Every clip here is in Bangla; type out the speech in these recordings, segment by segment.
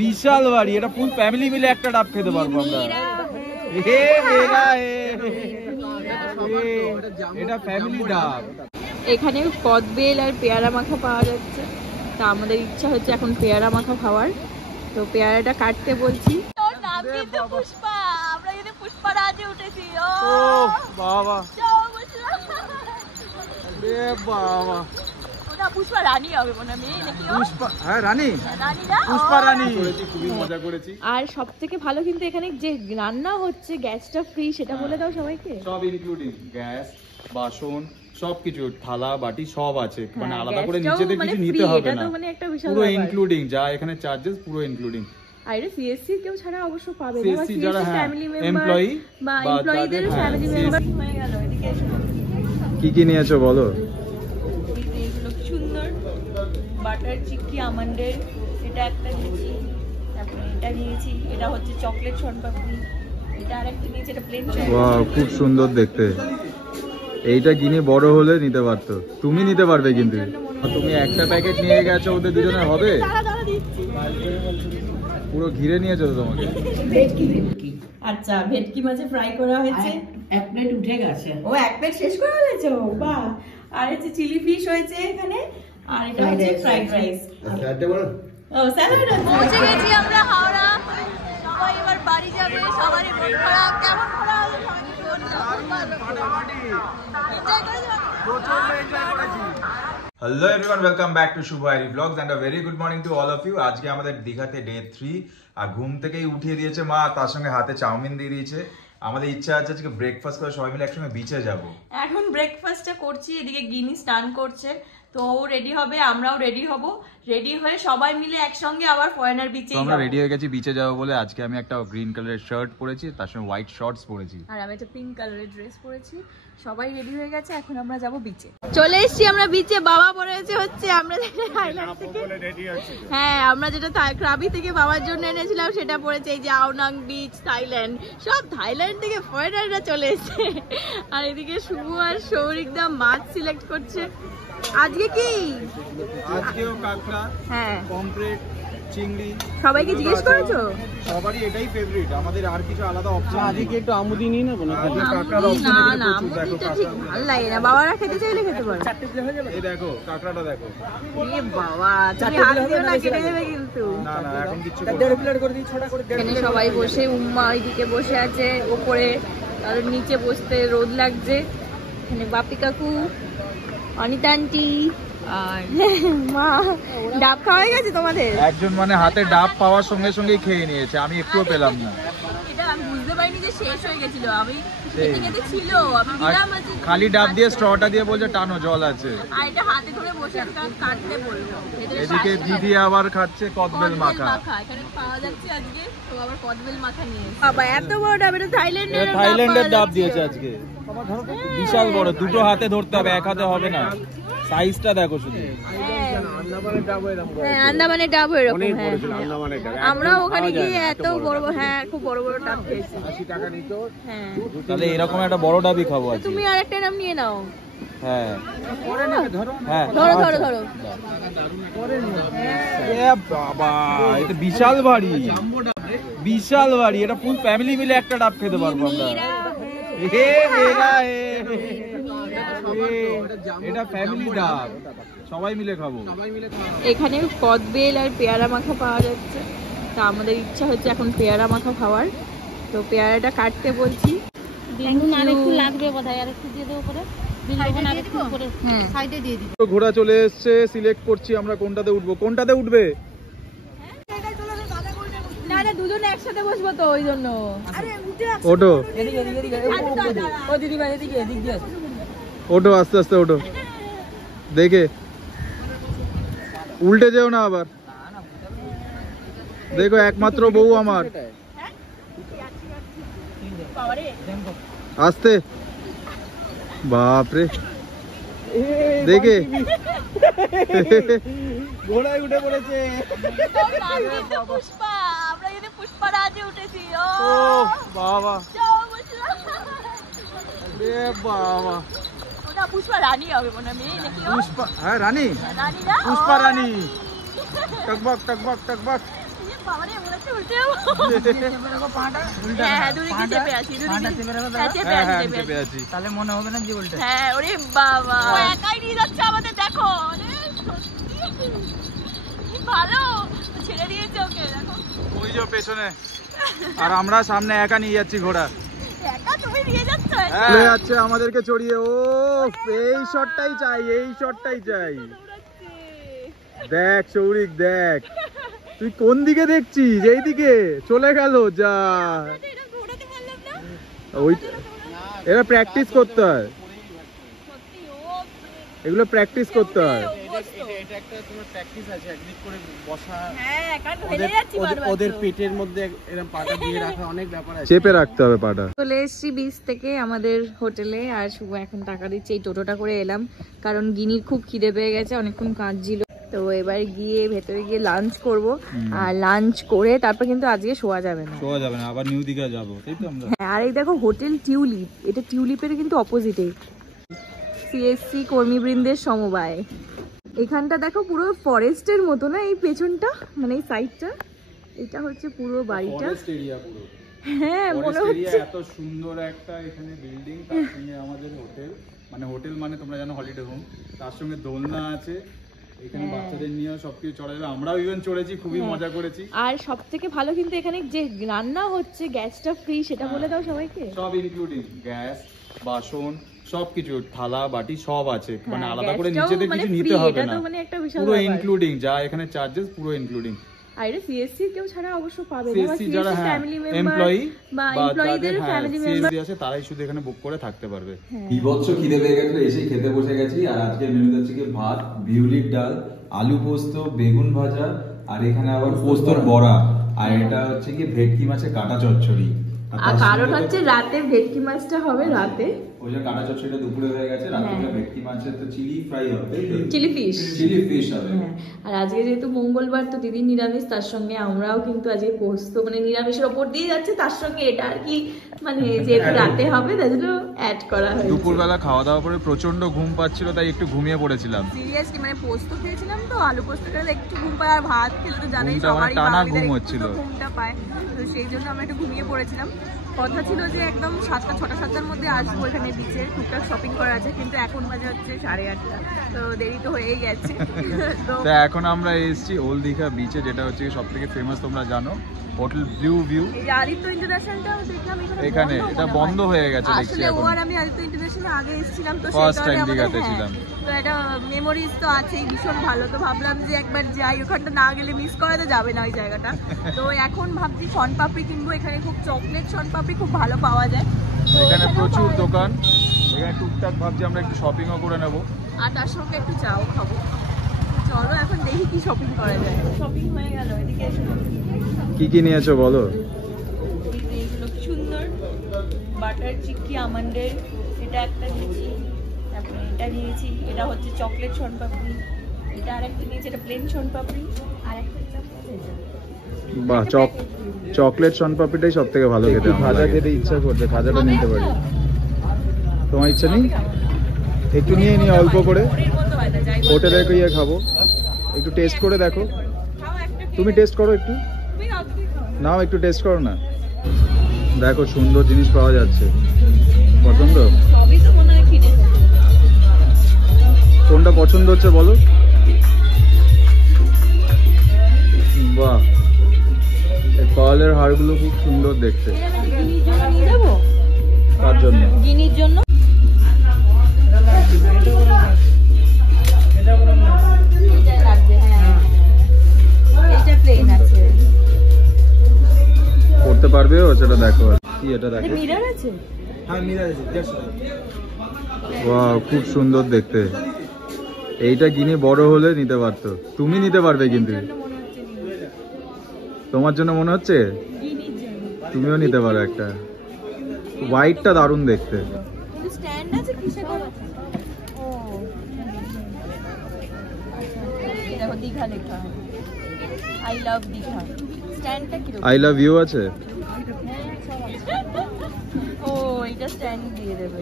বিশাল বাড়ি, এটা ফুল ফ্যামিলি মিলে একটা ডাব খেতে পারবো আমরা। এটা ফ্যামিলি ডাব। এখানে কদবেল আর পেয়ারা মাখা পাওয়া যাচ্ছে, তা আমাদের ইচ্ছা হচ্ছে এখন পেয়ারা মাখা খাওয়ার। তো পেয়ারাটা কাটতে বলছি। তোর নাম কিন্তু পুষ্পা, আমরা কিন্তু পুষ্পা রাজে উঠেছি। ও বাবা রে বাবা, ওটা পুষ্পা রানী হবে মনে হয়, মেয়ে নাকি? পুষ্পা, হ্যাঁ রানী, রানী না, পুষ্পা রানী। খুবই মজা করেছি। আর সবথেকে ভালো কিন্তু এখানে যে রান্না হচ্ছে, গ্যাসটা ফ্রি, সেটা বলে দাও সবাইকে। সব ইনক্লুডিং, গ্যাস, বাসন, সবকিছু, থালা বাটি সব আছে, মানে আলাদা করে নিজেদের কিছু নিতে হবে না, পুরো ইনক্লুডিং যা এখানে চার্জেস পুরো ইনক্লুডিং। আর এটা সিএসসি কেউ ছাড়া অবশ্য পাবে না, সিএসসি যারা ফ্যামিলি মেম্বার, এমপ্লয়ি বা এমপ্লয়িদের ফ্যামিলি মেম্বার হয়ে গেল। এদিকে এসো, কি কি নিয়েছো বলো? এগুলো সুন্দর বাটার চিক্কি আমন্ডের, এটা একটা নিয়েছি, তারপরে এটা নিয়েছি, এটা হচ্ছে চকলেট শনপাপড়ি, এটা আরেকটা নিয়েছি, এটা প্লেন। ওয়াও, খুব সুন্দর দেখতে। এইটা কিনে বড় হলে নিতে পারতো, তুমি নিতে পারবে কিন্তু। তুমি একটা প্যাকেট নিয়ে গেছো, ওদের দুজনের হবে? পুরো ঘিরে নিয়েছো তো তোমাকে। আচ্ছা, ভেটকি মাছে ফ্রাই করা হয়েছে, এক প্লেট উঠে গেছে। ও এক প্লেট শেষ করে ফেলেছো, বাহ। আর হচ্ছে চিলি ফিশ হয়েছে এখানে, আর এটা হচ্ছে ফ্রাইড রাইস। ও স্যালাড। পৌঁছে গেছি আমরা হাওড়া, সবাই এবার বাড়ি যাবে, সবারই মন খারাপ। কেমন খারাপ? Hello everyone, welcome back to Shubho Iri blogs and a very good morning to all of you. আজকে আমাদের দীঘাতে ডে 3, আর ঘুম থেকেই উঠিয়ে দিয়েছে মা, তার সঙ্গে হাতে চাউমিন দিয়ে দিয়েছে। আমাদের ইচ্ছা আছে আজকে ব্রেকফাস্ট করে সবাই মিলে একসঙ্গে বিচে যাব। এখন ব্রেকফাস্টটা করছি, এদিকে গিনি স্নান করছে, তো ও রেডি হবে, আমরাও রেডি হব, রেডি হয়ে সবাই মিলে একসঙ্গে আবার ফরেনার বিচে যাব। আমরা রেডি হয়ে গেছি বিচে যাব বলে। আজকে আমি একটা গ্রিন কালারের শার্ট পরেছি, তার সঙ্গে হোয়াইট শর্টস পরেছি, আর আমি একটা পিঙ্ক কালারের ড্রেস পরেছি। সবাই রেডি হয়ে গেছে, এখন আমরা যাব বিচে। চলে এসেছি আমরা বিচে। বাবা বলেছে হচ্ছে আমরা থাইল্যান্ড থেকে, হ্যাঁ আমরা যেটা ক্রাবি থেকে বাবার জন্য এনেছিলাম সেটা পড়েছে, এই যে আওনাং বিচ থাইল্যান্ড। সব থাইল্যান্ড থেকে ফরেনাররা চলে এসেছে। আর এদিকে শুভ আর সৌরিক দা মাছ সিলেক্ট করছে। আজকে কি? আজকেও কাঁকড়া, হ্যাঁ পমফ্রেট, চিংড়ি। সবাইকে জিজ্ঞেস করেছো? সবারই এটাই ফেভারিট, আমাদের আর কিছু আলাদা অপশন নেই। আজকে একটু আমুদি নিই না, কোনো কাঁকড়ার অপশন নেই। না আমুদিটা ঠিক ভালো লাগে না, বাবারা খেতে চাইলে খেতে পারে। এই দেখো কাঁকড়াটা দেখো। এ বাবা, তুমি হাত দিও না, কেটে যাবে কিন্তু। না না এখন কিছু না, 1.5 প্লেট করে দিই, ছোটা করে। এখানে সবাই বসে, উম্মা এইদিকে বসে আছে উপরে, আর নিচে বসতে রোদ লাগছে। এখানে বাপি কাকু, অনিতা আন্টি আর মা। ডাব খাওয়া হয়ে গেছে তোমাদের? একজন মানে হাতে ডাব পাওয়ার সঙ্গে সঙ্গেই খেয়ে নিয়েছে, আমি একটুও পেলাম না। এটা আমি বুঝতে পারিনি যে শেষ হয়ে গেছিল, আমি খেতে ছিল, আমি দিলাম আছে খালি ডাব দিয়ে, স্ট্রটা দিয়ে বলছে টানো জল আছে, আর এটা হাতে ধরে বসে কাটতে বললো। এদিকে দিদি আবার খাচ্ছে কদবেল মাখা, এখানে পাওয়া যাচ্ছে আজকে, তো আবার কদবেল মাখা নিয়ে বাবা। এত বড় ডাব, এটা থাইল্যান্ডের ডাব দিয়েছে আজকে, বিশাল বড়, দুটো হাতে ধরতে হবে, এক হাতে হবে না। সাইজটা দেখো শুধু, আন্দামানের ডাব এরকম। আমরা ওখানে গিয়ে এত বড়, হ্যাঁ খুব বড় বড় ডাব খেয়েছি, 80 টাকা নিত। হ্যাঁ তাহলে এরকম একটা বড় ডাবই খাবো আজকে। তুমি আরেকটা নাম নিয়ে নাও। হ্যাঁ হ্যাঁ ধরো ধরো ধরো। এ বাবা, এটা বিশাল বাড়ি, বিশাল বাড়ি, এটা ফুল ফ্যামিলি মিলে একটা ডাব খেতে পারবো আমরা। এটা ফ্যামিলি ডাব, সবাই মিলে খাবো। এখানে কদবেল আর পেয়ারা মাখা পাওয়া যাচ্ছে, তা আমাদের ইচ্ছা হচ্ছে এখন পেয়ারা মাখা খাওয়ার। তো পেয়ারাটা কাটতে বলছি। ঘোড়া চলে এসছে, সিলেক্ট করছি আমরা কোনটাতে উঠবো। কোনটাতে উঠবে? না না, দুজনে একসাথে বসবো তো, ওই জন্য। ওঠো ওঠো, আস্তে আস্তে ওঠো, দেখে উল্টে যেও না আবার। দেখো একমাত্র বউ আমার, আস্তে, বাপরে দেখে ঘোড়ায় উঠে পড়েছে। পুষ্পা, আমরা কিন্তু পুষ্পা রাজে উঠেছি। ও বাবা, এ বাবা, ওটা পুষ্পা রানী হবে মনে হয়, মেয়ে নাকি? পুষ্পা, হ্যাঁ রানী, পুষ্পা রানী। টকবক টকবক টকবক, বাবারে মনে হচ্ছে উল্টে যাবো। হ্যাঁ দুদিকে চেপে আছি, চেপে আছি। তাহলে মনে হবে না যে উল্টে। হ্যাঁ ওরে বাবা একাই নিয়ে যাচ্ছে আমাদের, দেখো সত্যি কি ভালো ছেড়ে দিয়েছে ওকে, দেখো ওই যে পেছনে, আর আমরা সামনে একা নিয়ে যাচ্ছি ঘোড়া। একা তুমি নিয়ে যাচ্ছ? চলে যাচ্ছে আমাদেরকে চড়িয়ে। ও এই শটটাই চাই, এই শটটাই চাই। দেখ সৌরিক দেখ, তুই কোন দিকে দেখছিস? এই দিকে চলে গেল যা। ওই এরা প্র্যাকটিস করতে হয়, এগুলো প্র্যাকটিস করতে হয়। ওদের পেটের মধ্যে এরকম পাটা দিয়ে রাখা অনেক ব্যাপার আছে, চেপে রাখতে হবে পাটা। চলে এসেছি বিচ থেকে আমাদের হোটেলে, আর শুভ এখন টাকা দিচ্ছে। এই টোটোটা করে এলাম কারণ গিনির খুব খিদে পেয়ে গেছে, অনেকক্ষণ কাঁদছিল। তো এবার গিয়ে ভেতরে গিয়ে লাঞ্চ করব, আর লাঞ্চ করে তারপর কিন্তু আজকে শোয়া যাবে না, আবার নিউ দীঘা যাবো, তাই তো আমরা। হ্যাঁ আর এই দেখো হোটেল টিউলিপ, এটা টিউলিপের কিন্তু অপোজিটে সিএসসি কর্মীবৃন্দের সমবায়। এখানটা দেখো পুরো ফরেস্টের মতো না, এই পেছনটা মানে এই সাইডটা, এটা হচ্ছে পুরো বাড়িটা। হ্যাঁ মনে হচ্ছে এত সুন্দর একটা এখানে বিল্ডিং, তার সঙ্গে আমাদের হোটেল, মানে হোটেল মানে তোমরা জানো হলিডে হোম, তার সঙ্গে দোলনা আছে এখানে, বাচ্চাদের নিয়ে সবকিছু চড়া যাবে। আমরাও ইভেন চড়েছি, খুবই মজা করেছি। আর সবথেকে ভালো কিন্তু এখানে যে রান্না হচ্ছে, গ্যাসটা ফ্রি, সেটা বলে দাও সবাইকে। সব ইনক্লুডিং গ্যাস, বাসন, সবকিছু, থালা বাটি সব আছে, মানে আলাদা করে নিজেদের কিছু নিতে হবে না, পুরো ইনক্লুডিং যা এখানে চার্জেস পুরো ইনক্লুডিং। আর এটা সিএসসি কেউ ছাড়া অবশ্য পাবে না, সিএসসি যারা ফ্যামিলি মেম্বার এমপ্লয়ি বা এমপ্লয়িদের ফ্যামিলি মেম্বার আছে, তারাই শুধু এখানে বুক করে থাকতে পারবে। বিভৎস খিদে পেয়ে গেছে, এসে খেতে বসে গেছি। আর আজকের মেনুতে হচ্ছে কি ভাত, বিউলির ডাল, আলু পোস্ত, বেগুন ভাজা, আর এখানে আবার পোস্তর বড়া, আর এটা হচ্ছে কি ভেটকি মাছের কাটা চচ্চড়ি। আর কারণ হচ্ছে রাতে ভেটকি মাছটা হবে রাতে, ওই যে কাটা চচ্চড়িটা দুপুরে হয়ে গেছে, রাতে ভেটকি মাছের তো চিলি ফ্রাই হবে, চিলি ফিশ হবে। আর আজকে যেহেতু মঙ্গলবার তো দিদি নিরামিষ, তার সঙ্গে আমরাও কিন্তু আজকে পোস্ত মানে নিরামিষের ওপর দিয়ে যাচ্ছে, তার সঙ্গে এটা আর কি মানে যেহেতু রাতে হবে তাই জন্য অ্যাড করা হয়েছে। দুপুরবেলা খাওয়া দাওয়া করে প্রচন্ড ঘুম পাচ্ছিল, তাই একটু ঘুমিয়ে পড়েছিলাম। সিরিয়াসলি মানে পোস্ত খেয়েছিলাম তো, আলু পোস্ত খেলে একটু ঘুম পায়, আর ভাত খেলে তো জানাই সবারই টানা ঘুম হচ্ছিল, ঘুমটা পায়, তো সেই জন্য আমরা একটু ঘুমিয়ে পড়েছিলাম। কথা ছিল যে একদম 6টা-7টার মধ্যে আসবো এখানে বিচে, টুকটাক শপিং করা আছে, কিন্তু এখন বাজে হচ্ছে 8:30, তো দেরি তো হয়েই গেছে। তো এখন আমরা এসেছি ওল্ড দীঘা বিচে, যেটা হচ্ছে সব থেকে ফেমাস তোমরা জানো, হোটেল ব্লু ভিউ। এই আদিত্য ইন্টারন্যাশনালটাও দেখলাম এখানে এটা বন্ধ হয়ে গেছে দেখছি আসলে। এখন ও আর আমি আদিত্য ইন্টারন্যাশনালে আগে এসেছিলাম, তো সেই ফার্স্ট কারণে টাইম আমাদের দীঘাতে ছিলাম, তো এটা মেমোরিজ তো আছেই ভীষণ ভালো, তো ভাবলাম যে একবার যাই, ওখানটা না গেলে মিস করা তো যাবে না ওই জায়গাটা। তো এখন ভাবছি শনপাপড়ি কিনবো, এখানে খুব চকলেট শনপাপড়ি খুব ভালো পাওয়া যায়, এখানে প্রচুর দোকান, এখানে টুকটাক ভাবছি আমরা একটু শপিংও করে নেবো, আর তার সঙ্গে একটু চাও খাবো। চলো এখন দেখি কি শপিং করা যায়। শপিং হয়ে গেল, এদিকে এসো। কি নিয়েছো বলো? এইগুলো সুন্দর বাটার চিক্কি আমন্ডের, এটা একটা নিয়েছি, তারপরে এটা নিয়েছি, এটা হচ্ছে চকলেট শনপাপড়ি, এটা আরেকটা নিয়েছি, এটা প্লেন শনপাপড়ি, আর একটা বাহ, চকলেট শনপাপড়িটাই সব থেকে ভালো খেতে। খাজা খেতে ইচ্ছা করছে, খাজাটা নিতে পারি, তোমার ইচ্ছা নেই? একটু নিয়ে নিয়ে অল্প করে হোটেলে গিয়ে খাবো, একটু টেস্ট করে দেখো। তুমি টেস্ট করো একটু, নাও একটু টেস্ট করো না, দেখো সুন্দর জিনিস পাওয়া যাচ্ছে। পছন্দ? কোনটা পছন্দ হচ্ছে বলো? বাহ, এই পার্লের হারগুলো খুব সুন্দর দেখতে। তার জন্য গিনির জন্য করতে পারবে ও, সেটা দেখো। কি এটা দেখো, মিরর আছে? হ্যাঁ মিরর আছে। ওয়াও, খুব সুন্দর দেখতে। এইটা কিনে বড় হলে নিতে পারতো, তুমি নিতে পারবে, কিন্তু তোমার জন্য মনে হচ্ছে তুমিও নিতে পারো একটা। হোয়াইটটা দারুণ দেখতে। স্ট্যান্ড আছে কিসের? ও দেখো দীঘা লেখা, আই লাভ দীঘা। স্ট্যান্ডটা কি? আই লাভ ইউ আছে। ও এটা স্ট্যান্ড দিয়ে দেবে।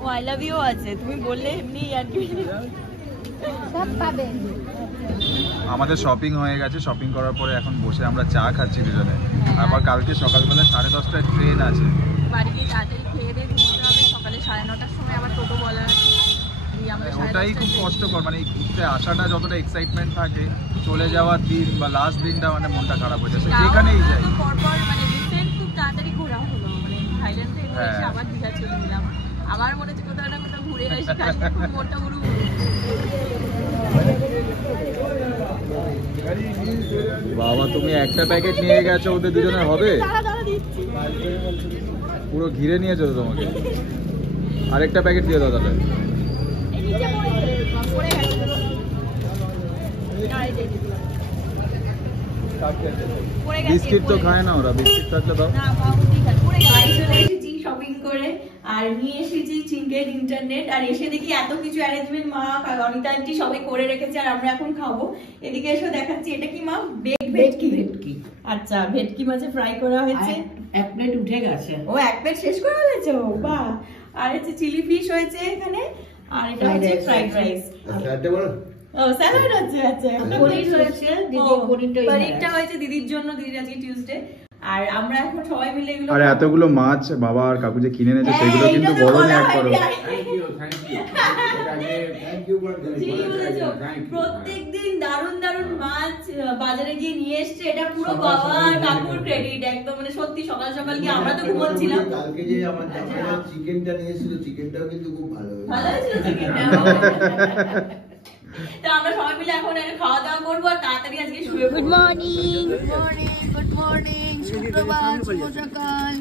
ও আই লাভ ইউ আছে, তুমি বললে এমনি আর কি। আমাদের শপিং হয়ে গেছে, শপিং করার পরে এখন বসে আমরা চা খাচ্ছি দুজনে। আবার কালকে সকালবেলা 10:30টায় ট্রেন আছে, বাড়ি গিয়ে তাড়াতাড়ি খেয়ে দিয়ে ঘুমোতে হবে। সকালে 9:30টার সময় আবার টোটো বলা আছে। ওটাই খুব কষ্টকর, মানে এই ঘুরতে আসাটা যতটা এক্সাইটমেন্ট থাকে, চলে যাওয়ার দিন বা লাস্ট দিনটা মানে মনটা খারাপ হয়ে যায় যেখানেই যাই। পরপর মানে রিসেন্ট খুব তাড়াতাড়ি ঘোরা হলো, মানে থাইল্যান্ড থেকে এসে আবার দীঘা চলে গেলাম। আবার মনে হচ্ছে কোথাও না কোথাও ঘুরে আসি, কালকে খুব মনটা উড়ু। বাবা তুমি একটা প্যাকেট নিয়ে গেছো, ওদের দুজনের হবে? পুরো ঘিরে নিয়েছো তো তোমাকে। আরেকটা প্যাকেট দিয়ে দাও তাহলে। বিস্কিট তো খায় না ওরা, বিস্কিট থাকলে দাও। শপিং করে আর নিয়ে এসেছি চিকেন ইন্টারনেট, আর এসে দেখি এত কিছু অ্যারেঞ্জমেন্ট মা অনিতা আন্টি সবাই করে রেখেছে আর আমরা এখন খাবো। এদিকে এসে দেখাচ্ছি এটা কি মা? ভেটকি। আচ্ছা, ভেটকি মাছে ফ্রাই করা হয়েছে, এক প্লেট উঠে গেছে। ও এক প্লেট শেষ করে ফেলেছো, বাহ। আর হচ্ছে চিলি ফিশ হয়েছে এখানে, আর এটা হচ্ছে ফ্রাইড রাইস। ও স্যালাড আছে, আচ্ছা। পনির হয়েছে, দিদি পনিরটা হয়েছে দিদির জন্য, দিদির আজকে টিউসডে। আর আমরা এখন সবাই মিলে এগুলো আর এতগুলো মাছ বাবা আর কাকু যে কিনে এনেছে সেগুলো কিন্তু বড় না এক করো। প্রত্যেকদিন দারুণ দারুণ মাছ বাজারে গিয়ে নিয়ে এসছে, এটা পুরো বাবা আর কাকুর ক্রেডিট একদম। মানে সত্যি সকাল সকাল গিয়ে আমরা তো ঘুমোচ্ছিলাম। কালকে যে আমার জামাইরা চিকেনটা নিয়েছিল, চিকেনটাও কিন্তু খুব ভালো হয়েছে। ভালো হয়েছিল চিকেনটা। তো আমরা সবাই মিলে এখন খাওয়া দাওয়া করবো আর তাড়াতাড়ি আজকে শুয়ে। গুড মর্নিং, গুড মর্নিং, সুপ্রভাত, শুভ সকাল।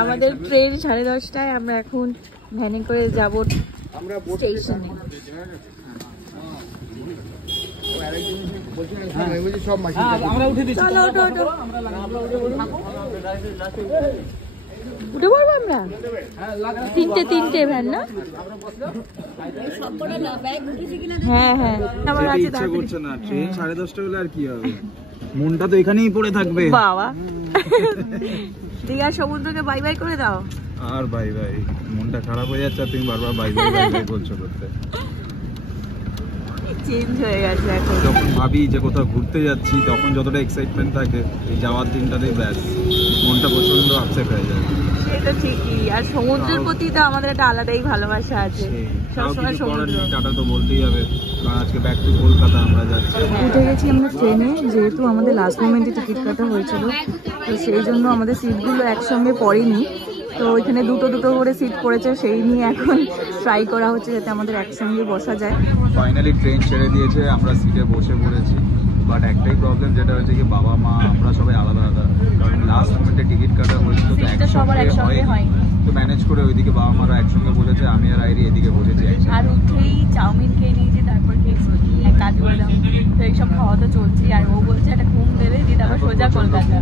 আমাদের ট্রেন 10:30টায়, আমরা এখন ভ্যানে করে যাব স্টেশনে। চলো ওঠো ওঠো, উঠে পড়বো আমরা। তিনটে ভ্যান না? হ্যাঁ হ্যাঁ, আমার আছে। ইচ্ছা করছে না, ট্রেন 10:30 হলে আর কি হবে, মনটা তো এখানেই পড়ে থাকবে। বাবা দীঘা সমুদ্রকে বাই বাই করে দাও। আর বাই বাই, মনটা খারাপ হয়ে যাচ্ছে, তুমি বারবার বাই বাই বলছো করতে। চেঞ্জ হয়ে গেছে এখন। যখন ভাবি যে কোথাও ঘুরতে যাচ্ছি তখন যতটা এক্সাইটমেন্ট থাকে, এই যাওয়ার দিনটাতেই ব্যাস মনটা প্রচন্ড আপসেট হয়ে যায়। এটা ঠিকই, আর সমুদ্রের প্রতি তো আমাদের একটা আলাদাই ভালোবাসা আছে। সবসময় সমুদ্র। টাটা তো বলতেই হবে, কারণ আজকে ব্যাক টু কলকাতা আমরা যাচ্ছি। উঠে গেছি আমরা ট্রেনে, যেহেতু আমাদের লাস্ট মোমেন্টে টিকিট কাটা হয়েছিল, তো সেই জন্য আমাদের সিটগুলো একসঙ্গে পড়েনি। তো ওইখানে দুটো করে সিট পড়েছে, সেই নিয়ে এখন ট্রাই করা হচ্ছে যাতে আমাদের একসঙ্গে বসা যায়। ফাইনালি ট্রেন ছেড়ে দিয়েছে, আমরা সিটে বসে পড়েছি। বাট একটাই প্রবলেম, যেটা হচ্ছে কি বাবা মা আমরা সবাই আলাদা আলাদা, কারণ লাস্ট মোমেন্টে টিকিট কাটা হয়েছিল তো একসঙ্গে হয়নি। তো ম্যানেজ করে ওইদিকে বাবা মারা একসঙ্গে বসেছে, আমি আর আইরি এদিকে বসেছি। আর উঠেই চাউমিন খেয়ে নিয়েছি, তারপর খেয়েছি কাজু বাদাম। তো এইসব খাওয়া তো চলছি, আর ও বলছে একটা ঘুম দেবে, দিয়ে তারপর সোজা কলকাতা।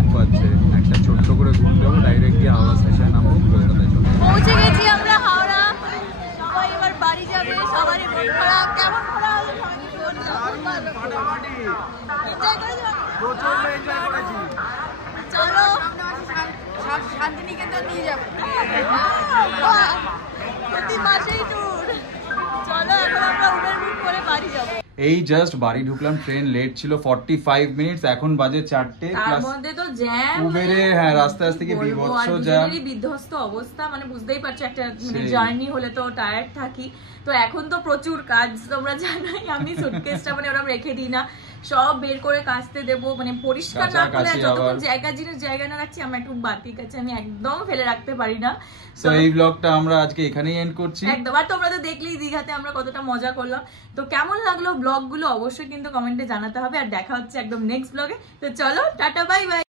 একটা ছোট্ট করে ঘুম দেবো, ডাইরেক্ট গিয়ে হাওড়া স্টেশন নামবো, কলকাতায় চলে। পৌঁছে গেছি আমরা হাওড়া, সবাই এবার বাড়ি যাবে। সবারই মন খারাপ, কেমন খারাপ চলো শান্তিনিকেতন নিয়ে যাবো প্রতি মাসেই ট্যুর। চলো এখন আমরা উবের বুক করে বাড়ি যাবো। এই জাস্ট বাড়ি ঢুকলাম, ট্রেন লেট ছিল 45 মিনিটস, এখন বাজে 4টে। তার মধ্যে তো জ্যাম, উবেরে রাস্তায় থেকে বিভৎস জ্যাম, বিধ্বস্ত অবস্থা। মানে বুঝতেই পারছো, একটা জার্নি হলে তো টায়ার্ড থাকি। তো এখন তো প্রচুর কাজ, তোমরা জানোই। আমি সুটকেসটা মানে ওরা রেখে দিই না, সব বের করে কাচতে দেবো, মানে পরিষ্কার না করে যতক্ষণ জায়গা না রাখছি আমার একটু বাতির কাছে আমি একদম ফেলে রাখতে পারি না। তো এই ব্লগটা আমরা আজকে এখানেই এন্ড করছি একদম। আর তোমরা তো দেখলেই দীঘাতে আমরা কতটা মজা করলাম। তো কেমন লাগলো ব্লগগুলো অবশ্যই কিন্তু কমেন্টে জানাতে হবে, আর দেখা হচ্ছে একদম নেক্সট ব্লগে। তো চলো টাটা, বাই বাই।